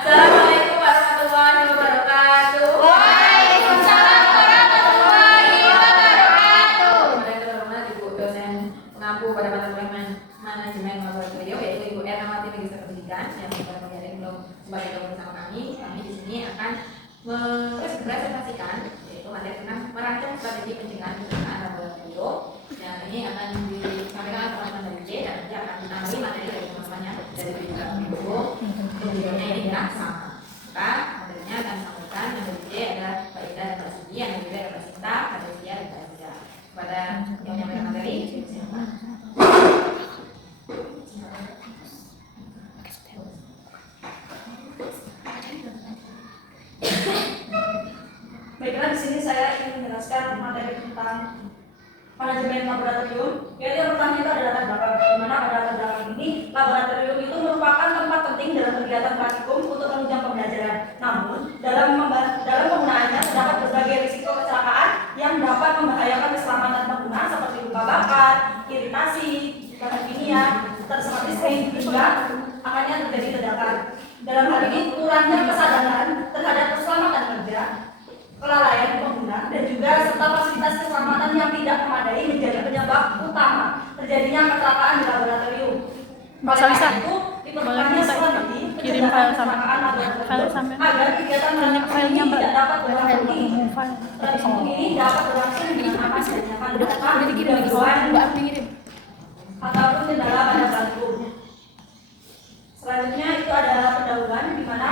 Assalamualaikum warahmatullahi wabarakatuh. Waalaikumsalam warahmatullahi wabarakatuh. Kepada terhormat Ibu dosen pengampu pada mata kuliah manajemen laboratorium, yaitu Ibu Ermawati Magister Pendidikan yang pada pagi hari ini belum kembali bersama kami. Kami di sini akan mempresentasikan yaitu materi tentang merancang strategi pencegahan kecelakaan laboratorium. Dan ini akan disampaikan oleh teman-teman dari J dan nanti akan ditambah materi dari teman-temannya dari Ibu. Videonya ini ya sama. Maka materinya akan disampaikan yang dari J ada Mbak Ida dan Mbak Siti, yang dari J ada Mbak Sinta, ada Sia dan Mbak Ida. Kepada yang menyampaikan materi, silakan. Baiklah, di sini saya ingin menjelaskan materi tentang manajemen laboratorium. Yaitu yang pertama itu adalah latar belakang. Di mana pada latar belakang ini, laboratorium itu merupakan tempat penting dalam kegiatan praktikum untuk menunjang pembelajaran. Namun, dalam penggunaannya terdapat berbagai risiko kecelakaan yang dapat membahayakan keselamatan pengguna seperti luka bakar, iritasi, bahan kimia, seperti sehingga akannya terjadi ledakan. Dalam hal ini, kurangnya kesadaran terhadap keselamatan kerja, kelalaian pengguna, dan juga serta fasilitas keselamatan yang tidak memadai menjadi penyebab utama terjadinya kecelakaan di laboratorium. Mbak Salisa, itu boleh diperlukannya minta strategi kirim file sampai agar kegiatan filenya Mbak, tidak dapat berlangsung di file ini dapat berlangsung dengan aman dan nyaman tanpa gangguan ataupun kendala pada praktikum. Selanjutnya itu adalah pendahuluan, di mana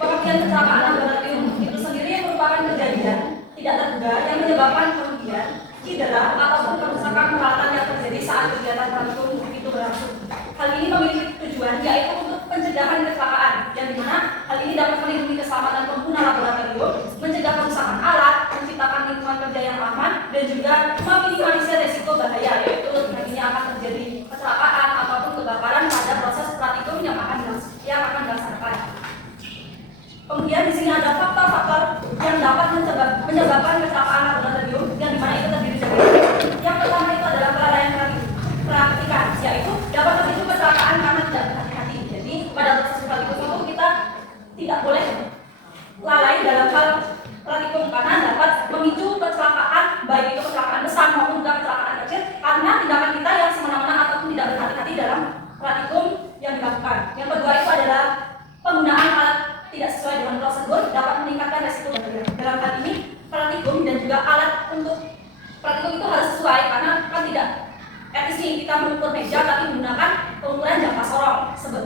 pengertian kecelakaan laboratorium itu sendiri merupakan kejadian tidak terduga yang menyebabkan kerugian, cedera, ataupun kerusakan peralatan yang terjadi saat kegiatan praktikum itu berlangsung. Hal ini memiliki tujuan yaitu untuk pencegahan kecelakaan, yang dimana hal ini dapat melindungi keselamatan pengguna laboratorium, mencegah kerusakan alat, menciptakan lingkungan kerja yang aman, dan juga meminimalisir resiko bahaya, yaitu nantinya akan terjadi kecelakaan ataupun kebakaran pada proses praktikum yang akan dilaksanakan. Kemudian di sini ada faktor-faktor yang dapat menyebabkan kecelakaan laboratorium, yang dimana itu terdiri dari yang pertama itu adalah kelalaian praktikan, yaitu dapat memicu kecelakaan karena tidak berhati-hati. Jadi pada proses praktikum itu kita tidak boleh lalai dalam hal praktikum karena dapat memicu kecelakaan, baik itu kecelakaan besar maupun juga kecelakaan kecil, karena tindakan kita yang semena-mena ataupun tidak berhati-hati dalam praktikum yang dilakukan. Yang kedua itu adalah penggunaan alat tidak sesuai dengan prosedur dapat meningkatkan resiko bahaya. Dalam hal ini praktikum dan juga alat untuk praktikum itu harus sesuai, karena kan tidak etis nih kita mengukur meja tapi menggunakan pengukuran jangka sorong.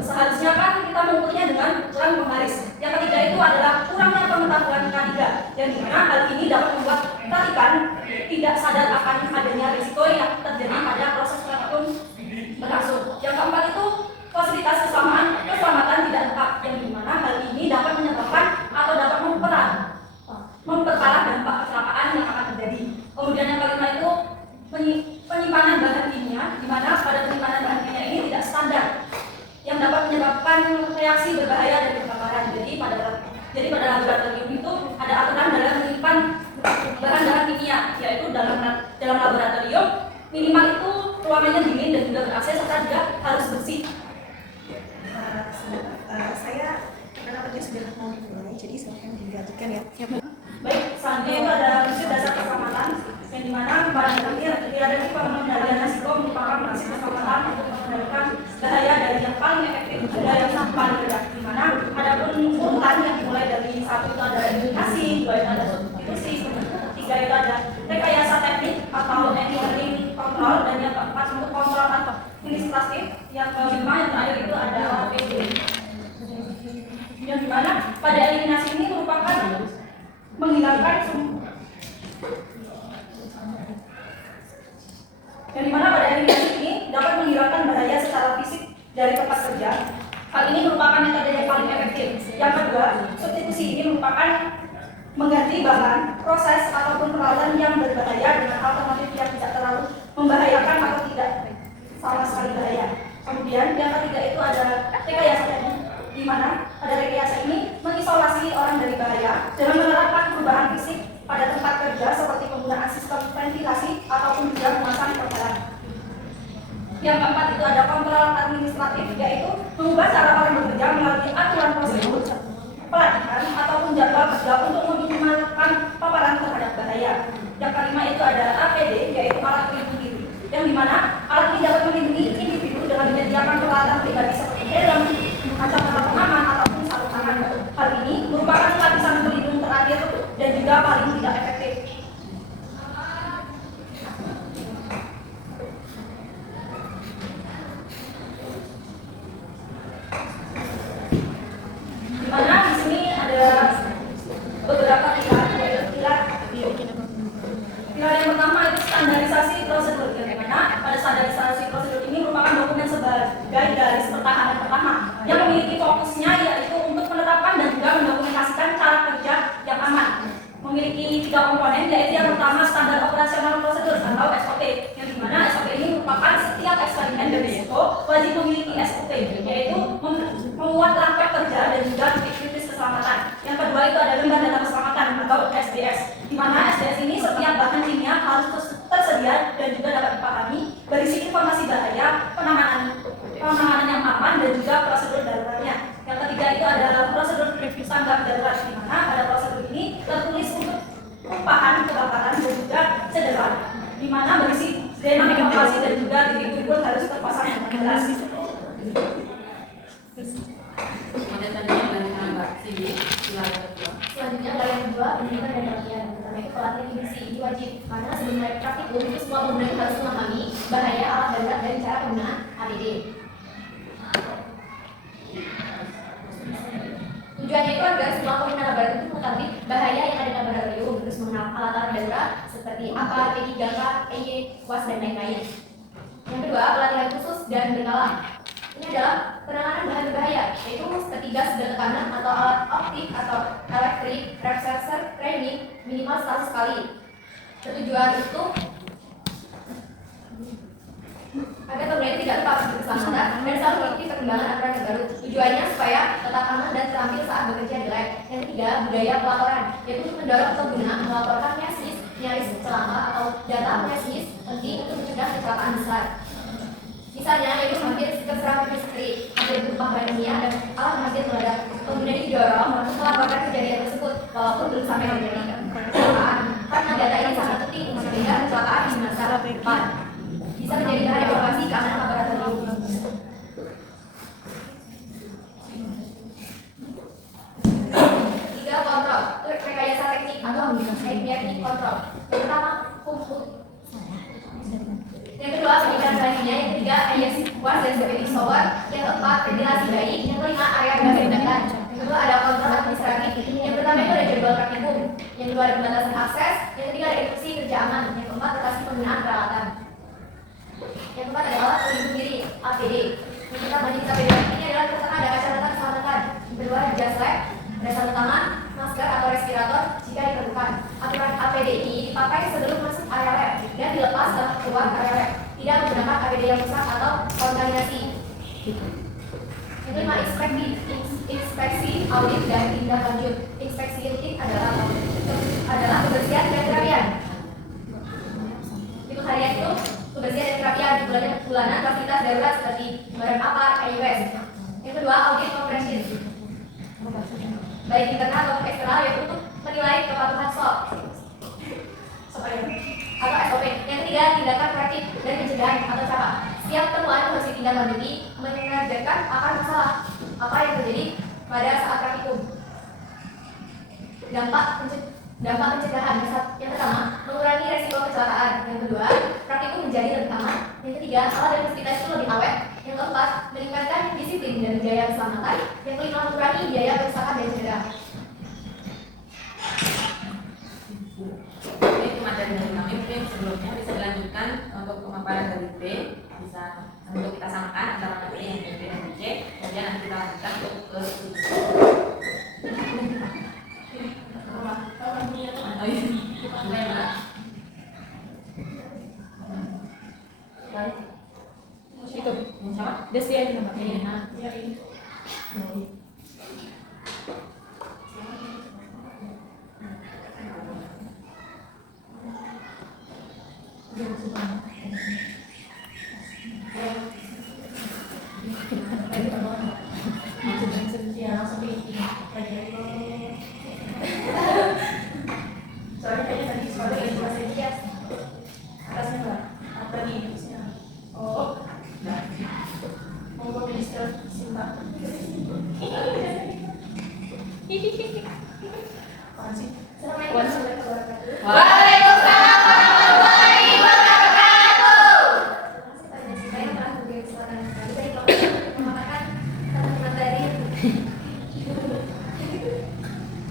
Seharusnya kan kita mengukurnya dengan ukuran pembaris. Yang ketiga itu adalah kurangnya pengetahuan K3, yang dimana hal ini dapat membuat praktikan tidak sadar akan adanya risiko yang terjadi pada proses praktikum berlangsung. Yang keempat itu fasilitas keselamatan tidak lengkap, yang dimana hal ini dapat menyebabkan atau dapat memperparah dampak kecelakaan yang akan terjadi. Kemudian yang kelima itu penyimpanan bahan kimia, di mana pada penyimpanan bahan kimia ini tidak standar, yang dapat menyebabkan reaksi berbahaya dan kebakaran. Jadi pada laboratorium itu ada aturan dalam menyimpan bahan-bahan kimia, yaitu dalam laboratorium minimal itu ruangannya dingin dan juga ber-AC serta juga harus bersih. Saya karena kerja sudah mau dimulai, jadi silakan dilanjutkan ya. Baik, selanjutnya itu ada prinsip dasar keselamatan, yang dimana pada tiada pengendalian risiko merupakan prinsip keselamatan untuk mengendalikan bahaya dari yang paling efektif hingga yang paling rendah. Dimana ada pun urutan yang dimulai dari satu itu ada edukasi, dua itu ada substitusi, tiga itu ada rekayasa teknik atau engineering kontrol, dan yang keempat untuk kontrol administratif, yang kelima yang terakhir itu ada OPD. Yang dimana pada eliminasi ini merupakan menghilangkan dapat menghilangkan bahaya secara fisik dari tempat kerja. Hal ini merupakan metode yang paling efektif. Yang kedua, substitusi ini merupakan mengganti bahan, proses ataupun peralatan yang berbahaya dengan alternatif yang tidak terlalu membahayakan atau tidak sama sekali bahaya. Kemudian yang ketiga itu ada rekayasa teknik, di mana pada rekayasa ini mengisolasi orang dari bahaya dengan menerapkan perubahan fisik pada tempat kerja seperti penggunaan sistem ventilasi ataupun juga memasang portalan. Yang keempat itu ada kontrol administratif, yaitu mengubah cara orang bekerja melalui aturan prosedur, pelatihan ataupun jadwal kerja untuk meminimalkan paparan terhadap bahaya. Yang kelima itu ada APD, yaitu alat pelindung diri, yang dimana alat ini dapat melindungi individu dengan menyediakan peralatan pribadi seperti helm, kacamata pengaman ataupun sarung tangan. Hal ini merupakan lapisan pelindung terakhir dan juga paling tidak efektif. Dimana di sini ada beberapa pilar, yaitu pilar yang pertama itu standarisasi prosedur, yang dimana pada standarisasi prosedur ini merupakan dokumen sebagai garis pertahanan pertama yang memiliki fokusnya yaitu untuk menetapkan dan juga mendokumentasikan cara kerja yang aman. Memiliki 3 komponen, yaitu yang pertama standar operasional prosedur atau SOP, yang dimana SOP ini merupakan setiap eksperimen dan risiko wajib memiliki SOP, yaitu membuat langkah kerja dan juga titik kritis keselamatan. Yang kedua itu ada lembar data keselamatan atau SDS, di mana SDS ini setiap bahan kimia harus tersedia dan juga dapat dipahami, berisi informasi bahaya, penanganan yang aman dan juga prosedur daruratnya. Yang ketiga itu adalah prosedur standar darurat, di mana pada prosedur ini tertulis untuk umpahan kebakaran dan juga cedera, di mana berisi skema evakuasi dan juga titik kumpul harus terpasang dengan jelas. Kemudian tadi yang dari Mbak Cindy, silakan kedua. Selanjutnya adalah yang kedua, pendidikan dan pelatihan. Pertama itu pelatihan industri, ini wajib karena sebelum mulai praktikum itu semua pengguna harus memahami bahaya alat darurat dan cara penggunaan APD. Tujuannya itu agar semua pengguna laboratorium itu mengetahui bahaya yang ada dalam laboratorium, terus mengenal alat-alat darurat seperti APA, P3K, EY, WAS dan lain-lain. Yang kedua, pelatihan khusus dan berkala. Ini adalah penanganan bahan berbahaya, yaitu seperti gas dan tekanan atau alat optik atau elektrik, reverser, training minimal setahun sekali. Tujuan itu agar pengguna tidak lupa keselamatan dan selalu mengikuti perkembangan aturan terbaru. Tujuannya supaya tetap aman dan terampil saat bekerja di lab. Yang ketiga, budaya pelaporan, yaitu mendorong pengguna melaporkan nyaris celaka atau data nyaris penting untuk mencegah kecelakaan besar. Misalnya, yaitu hampir keserampan listrik, hampir tumpah bahan kimia dan alat hasil meledak. Pengguna didorong melaporkan kejadian tersebut walaupun belum sampai terjadi kecelakaan, karena data ini sangat penting untuk mencegah kecelakaan di masa depan. Bisa menjadi bahan evaluasi keamanan laboratorium. Tiga, kontrol, rekayasa teknik atau teknik kontrol. Yang pertama, kumpul. Yang kedua, pemikiran selanjutnya. Yang ketiga, IS WAS dan security software. Yang keempat, ventilasi baik. Yang kelima, area bebas tindakan. Yang kedua, ada kontrol administratif. Yang pertama itu ada jadwal praktikum. Yang kedua, ada pembatasan akses. Yang ketiga, ada instruksi kerja aman. Yang keempat, batasi penggunaan peralatan. Yang keempat ada alat pelindung diri APD. Yang pertama jenis APD ini adalah pertama ada kacamata keselamatan. Yang kedua ada jas lab, ada sarung tangan, masker atau respirator jika diperlukan. Aturan APD ini dipakai sebelum masuk area lab dan dilepas setelah keluar area lab. Tidak menggunakan APD yang rusak atau kontaminasi. Yang kelima inspeksi, audit dan tindak lanjut. Inspeksi rutin adalah kebersihan dan terapian. Itu harian itu kebersihan dan terapian bulanan fasilitas darurat seperti barang apa, IUS. Yang kedua, audit operation, baik internal maupun eksternal, yaitu untuk menilai kepatuhan SOP atau SOP. Yang ketiga, tindakan korektif dan pencegahan atau CAPA. Setiap temuan harus ditindaklanjuti mengajarkan akan masalah apa yang terjadi pada saat praktikum. Dampak pencegahan. Yang pertama, mengurangi resiko kecelakaan. Yang kedua, praktikum menjadi lebih aman. Yang ketiga, alat dan fasilitas itu lebih awet. Yang keempat, meningkatkan disiplin dan biaya keselamatan. Yang kelima, mengurangi biaya kerusakan dan cedera. Ini cuma dari kami, mungkin sebelumnya bisa dilanjutkan untuk pemaparan dari B, bisa untuk kita samakan antara materi yang B dan C, kemudian nanti kita lanjutkan untuk ke Itu siapa? Desi aja nama. Iya. Ya ini. Iya. Soalnya kayaknya tadi sekolah lagi bahasa Inggris. Atasnya Mbak. Apa nih atasnya? Oh, nah. Monggo Minister Sinta. Apaan sih? Assalamualaikum warahmatullahi wabarakatuh. Waalaikumsalam warahmatullahi wabarakatuh. Saya telah memberi kesempatan sekali dari kelompok mengatakan teman-teman dari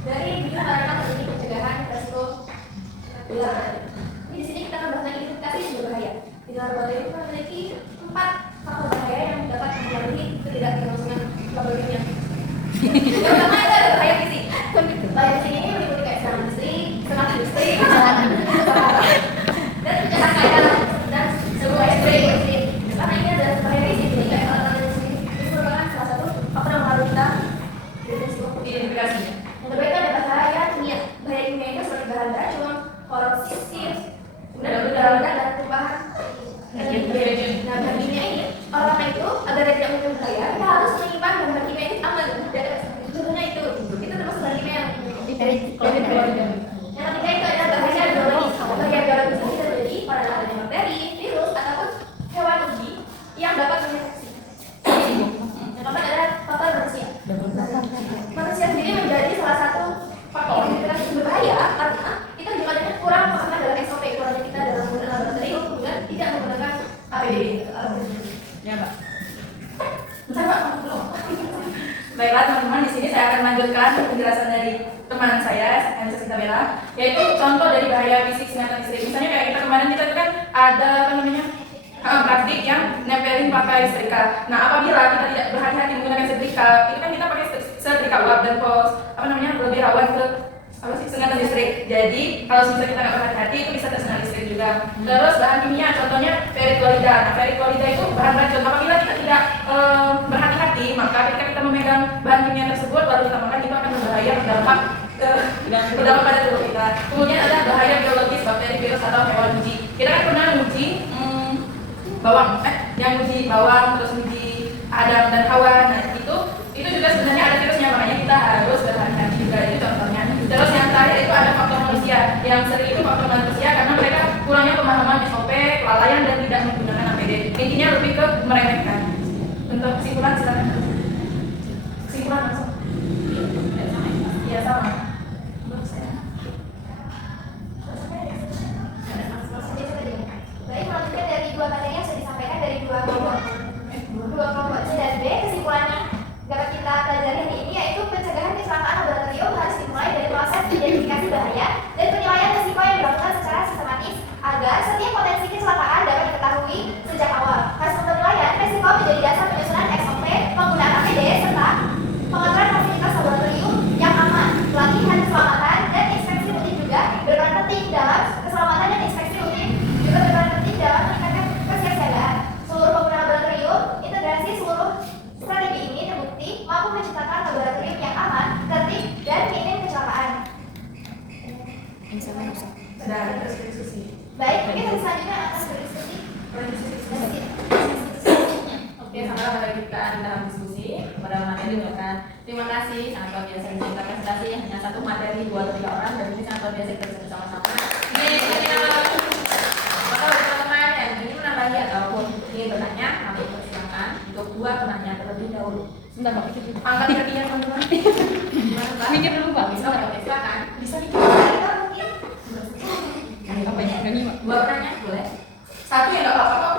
video larangan terjadi pencegahan resiko ular. Ini di sini kita akan bahas identifikasi sumber bahaya. Di dalam laboratorium kita memiliki 4 faktor bahaya yang dapat mempengaruhi ketidakberlangsungan laboratorium. Yang pertama itu ada bahaya fisik. Bahaya fisik ini meliputi kayak serangan listrik, dan kecelakaan dan sebuah listrik. Karena ini adalah bahaya fisik, jadi kayak alat-alat listrik ini merupakan salah satu faktor yang harus kita Identifikasi. yang terbaik itu ada bahaya kimia. Bahaya kimia itu seperti bahan racun, korosif, kemudian ada udara ledak dan perubahan. Nah, bahan kimia ini, oleh karena itu agar tidak muncul bahaya, kita harus menyimpan bahan kimia itu aman. Contohnya itu termasuk bahan kimia yang yang ketiga itu adalah bahaya biologis. Bahaya biologis ini terjadi pada adanya bakteri, virus, ataupun hewan uji yang dapat menginfeksi. Yang keempat adalah faktor manusia. Manusia sendiri menjadi salah satu faktor yang berbahaya karena kita juga ada kurang pemahaman dalam SOP kurangnya kita dalam menggunakan laboratorium dan tidak menggunakan APD. Ya, Mbak. Baiklah teman-teman, di sini saya akan lanjutkan penjelasan dari teman saya, Anissa Sintabella, yaitu contoh dari bahaya fisik singatan listrik. Misalnya kayak kita kemarin kita itu kan ada apa namanya plastik yang nempelin pakai setrika. Nah, apabila kita tidak berhati-hati menggunakan setrika, itu kan kita pakai setrika uap dan pos apa namanya lebih rawan ke apa sih sengatan listrik. Jadi kalau misalnya kita nggak berhati-hati itu bisa tersengat listrik juga. Terus bahan kimia, contohnya ferriklorida. Nah, ferriklorida itu bahan racun. Apabila kita tidak berhati-hati, maka ketika kita memegang bahan kimia tersebut lalu kita makan, itu akan berbahaya berdampak pada tubuh kita. Kemudian ada bahaya biologis, bakteri, virus atau hewan uji. Kita kan pernah uji yang uji bawang, terus uji Adam dan Hawa. Nah, itu juga sebenarnya ada virusnya, makanya kita harus berhati-hati juga. Itu contohnya. Terus yang terakhir itu ada faktor manusia. Yang sering itu faktor manusia karena mereka kurangnya pemahaman SOP, kelalaian dan tidak menggunakan APD. Intinya lebih ke meremehkan. Untuk kesimpulan silakan. Kesimpulan langsung. Iya sama. Baik, melanjutkan dari 2 materi yang sudah disampaikan dari 2 kelompok C dan B, kesimpulannya dapat kita pelajari hari ini yaitu pencegahan kecelakaan laboratorium harus dimulai dari proses identifikasi bahaya dan penilaian risiko yang dilakukan secara sistematis agar setiap potensi kecelakaan dapat diketahui sejak awal. Hasil penilaian risiko menjadi dasar penyusunan SOP, penggunaan APD, serta pengaturan fasilitas laboratorium yang aman. Pelatihan keselamatan dan inspeksi rutin juga berperan penting dalam keselamatan dan inspeksi rutin juga berperan penting dalam meningkatkan kesiapsiagaan seluruh pengguna laboratorium. Integrasi seluruh strategi ini terbukti mampu menciptakan laboratorium yang aman, tertib, dan minim kecelakaan. Dan terus diskusi. Baik, mungkin selanjutnya akan berdiskusi. Oke, sama kita lanjutkan dalam diskusi pada materi kan. Terima kasih, sangat luar biasa kita presentasi hanya 1 materi 2 atau 3 orang dan ini sangat luar biasa kita bisa bersama-sama. Maka bagi teman-teman yang ingin menambahi ataupun ingin bertanya, kami persilakan untuk 2 penanya terlebih dahulu. Sebentar, Mbak. Angkat kakinya teman-teman. Mikir dulu, Mbak. Oke, silakan. Bisa nih. Mungkin Apa ya? Gak nyimak. 2 pertanyaan boleh? 1 ya nggak apa-apa kok.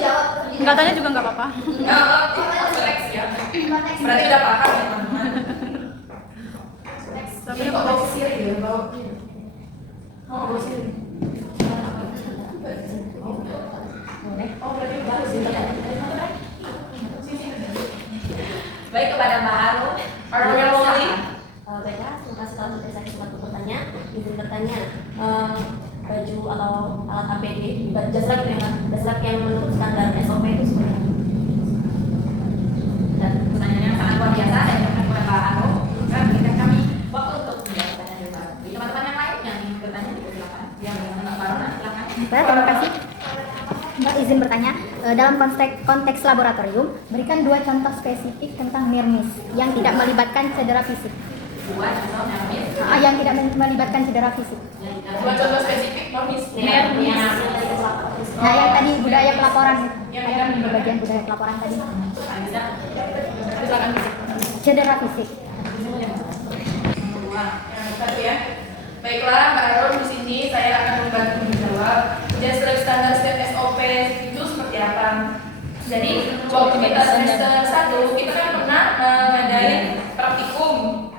dijawab. Enggak tanya juga nggak apa-apa. Nggak apa-apa. Seleksi ya. Berarti udah paham ya teman-teman. Ini kok bau sirih ya, bau. Oh, bau sirih. Oh, berarti baru sih. Baik, kepada Mbak Haru. Baiklah, terima kasih telah memberi saya kesempatan untuk bertanya. Izin bertanya, baju atau alat APD, jaslab itu ya Pak, jaslab yang menurut standar SOP itu seperti apa? Dan pertanyaan yang sangat luar biasa, saya ucapkan kepada Mbak Haru. Sekarang berikan kami waktu untuk menjawab pertanyaan dari Mbak Haru. Jadi teman-teman yang lain yang ingin bertanya juga silakan. Yang Mbak Haru, silakan. Baik, terima kasih. Mbak izin bertanya, dalam konteks laboratorium, berikan 2 contoh spesifik tentang near miss yang tidak melibatkan cedera fisik. kuat atau nervis. Yang tidak melibatkan cedera fisik. Dua contoh spesifik nonis. Nah, yang tadi budaya pelaporan, yang di bagian budaya pelaporan tadi. Cedera fisik. Satu ya. Baiklah, Mbak Aron di sini saya akan membantu menjawab. Just like standar step SOP itu seperti apa? Jadi waktu kita semester 1 kita kan pernah ngadain praktikum.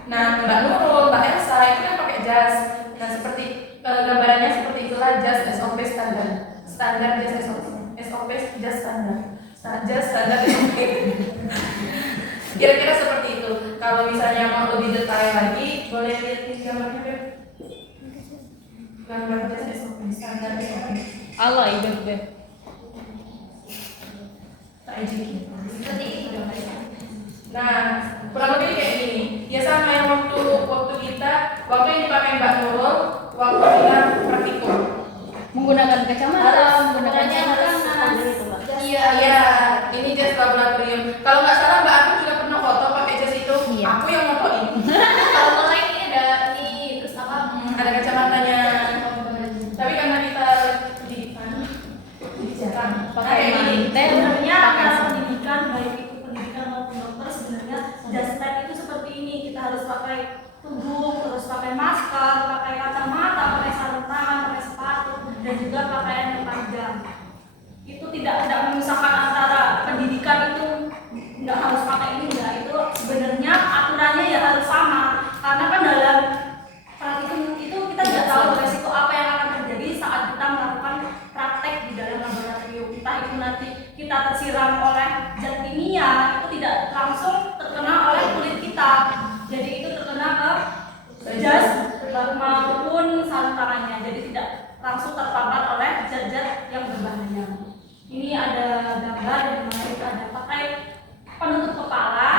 Nah, Mbak Nurul, Mbak Elsa itu kan pakai jas. Nah, seperti gambarannya seperti itulah jas SOP standar. Standar jas SOP jas standar. Jas standar SOP. Kira-kira seperti itu. Kalau misalnya mau lebih detail lagi, boleh lihat di gambarnya, Beb. Gambar jas SOP standar SOP. Allah ibu Beb. Seperti itu. Nah, kurang lebih kayak gini. Ya sama yang waktu yang dipakai Mbak Nurul, waktu kita praktikum. Menggunakan kacamata, menggunakan sarung tangan. Iya, ini jas laboratorium. Kalau nggak salah Mbak Aku juga pernah foto pakai jas itu. Iya. Aku yang fotoin. Kalau mulai ini ada ini terus apa? Ada kacamatanya. Tapi karena kita pendidikan, jarang pakai Pakai ini. mantel. Sebenarnya antara pendidikan, baik itu pendidikan maupun dokter, sebenarnya just step itu seperti ini. Kita harus pakai tubuh, terus pakai masker, pakai kacamata, pakai sarung tangan, pakai sepatu, dan juga pakaian yang panjang. Itu tidak memisahkan antara pendidikan itu nggak harus pakai ini, enggak. Itu sebenarnya aturannya ya harus sama. Karena kan dalam praktikum itu kita tidak tahu resiko apa yang akan terjadi saat kita melakukan praktek di dalam laboratorium. Entah itu nanti kita tersiram oleh zat kimia, itu tidak langsung terkena oleh kulit kita. Jadi itu terkena ke jas maupun sarung tangannya. Jadi tidak langsung terpapar oleh zat-zat yang berbahaya. Ini ada gambar di mana kita ada pakai penutup kepala,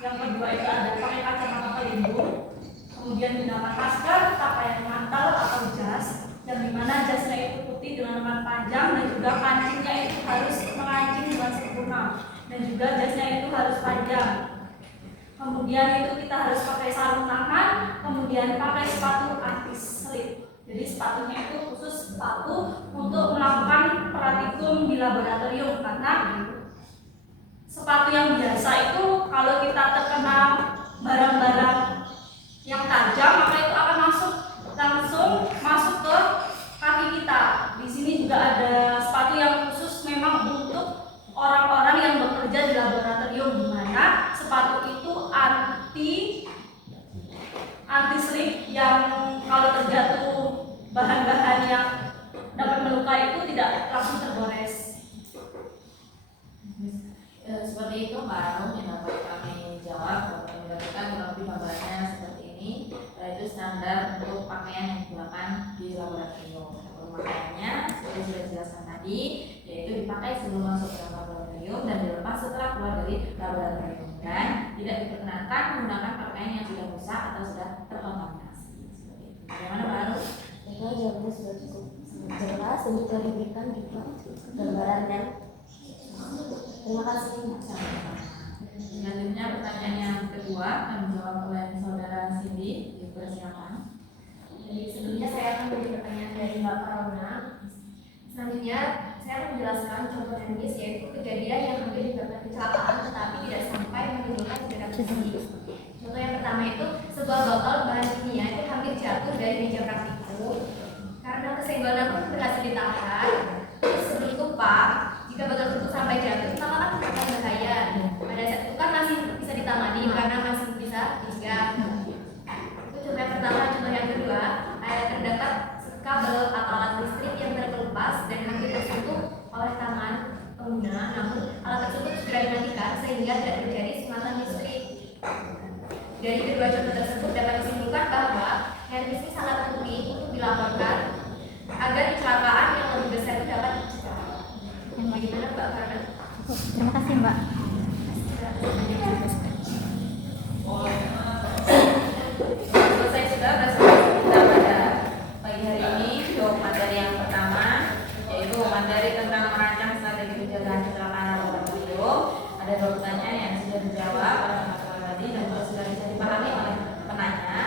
yang kedua itu ada pakai kacamata pelindung, kemudian gunakan masker, pakaian mantel atau jas, yang dimana jasnya itu putih dengan lengan panjang dan juga kancingnya itu harus mengancing dengan sempurna, dan juga jasnya itu harus panjang. Kemudian itu kita harus pakai sarung tangan, kemudian pakai sepatu anti slip. Jadi sepatunya itu khusus sepatu untuk melakukan praktikum di laboratorium, karena sepatu yang biasa itu kalau kita terkena barang-barang yang tajam maka itu akan langsung masuk ke kaki kita. Di sini juga ada sepatu yang khusus memang untuk orang-orang yang bekerja di laboratorium, di mana sepatu itu anti slip, yang kalau terjatuh bahan-bahan yang dapat melukai itu tidak langsung tergores. Seperti itu Mbak Arum yang dapat kami jawab. Kami lakukan kurang lebih gambarnya seperti ini. Itu standar untuk pakaian yang digunakan di laboratorium. Pemakaiannya seperti sudah dijelaskan tadi, yaitu dipakai sebelum masuk ke laboratorium dan dilepas setelah keluar dari laboratorium, dan tidak diperkenankan menggunakan pakaian yang sudah rusak atau sudah terkontaminasi. Seperti itu. Bagaimana Mbak Arum? Jawabannya sudah cukup jelas dan juga diberikan juga gambarannya. Terima kasih. Selanjutnya pertanyaan yang kedua akan dijawab oleh saudara Cindy. Dipersilakan. Jadi sebelumnya saya akan memberi pertanyaan dari Mbak Karona. Selanjutnya saya akan menjelaskan contoh teknis, yaitu kejadian yang hampir menyebabkan kecelakaan tetapi tidak sampai menimbulkan cedera fisik. Contoh yang pertama itu sebuah botol bahan kimia itu hampir jatuh dari meja praktikum. Karena kesenggolan pun berhasil ditahan. Terus sebelum tumpah, jika botol tersebut sampai jatuh, maka kan akan bahaya. Pada saat itu kan masih bisa ditangani karena masih bisa dicegah. Itu contoh yang pertama. Contoh yang kedua, terdapat kabel atau alat listrik yang terkelupas dan hampir tersentuh oleh tangan pengguna, namun alat tersebut segera dimatikan sehingga tidak terjadi sunatan listrik. Dari kedua contoh tersebut dapat disimpulkan bahwa herpes ini sangat penting untuk dilaporkan agar kecelakaan yang lebih besar itu dapat dicegah. Bagaimana Mbak Farna? Terima kasih Mbak. Selesai sudah kita pada pagi hari ini untuk materi yang pertama, yaitu materi tentang merancang strategi pencegahan kecelakaan laboratorium. Ada 2 pertanyaan yang sudah dijawab oleh teman-teman tadi dan juga sudah bisa dipahami oleh penanya.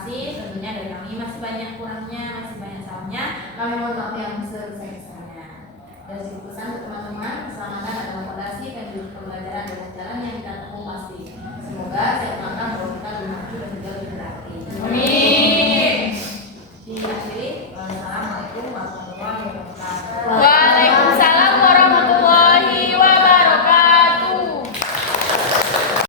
kasih. Tentunya dari kami masih banyak kurangnya, masih banyak salahnya. Kami mohon maaf yang sebesar-besarnya. Dari segi pesan untuk teman-teman, keselamatan adalah fondasi dan pembelajaran dengan jalan yang kita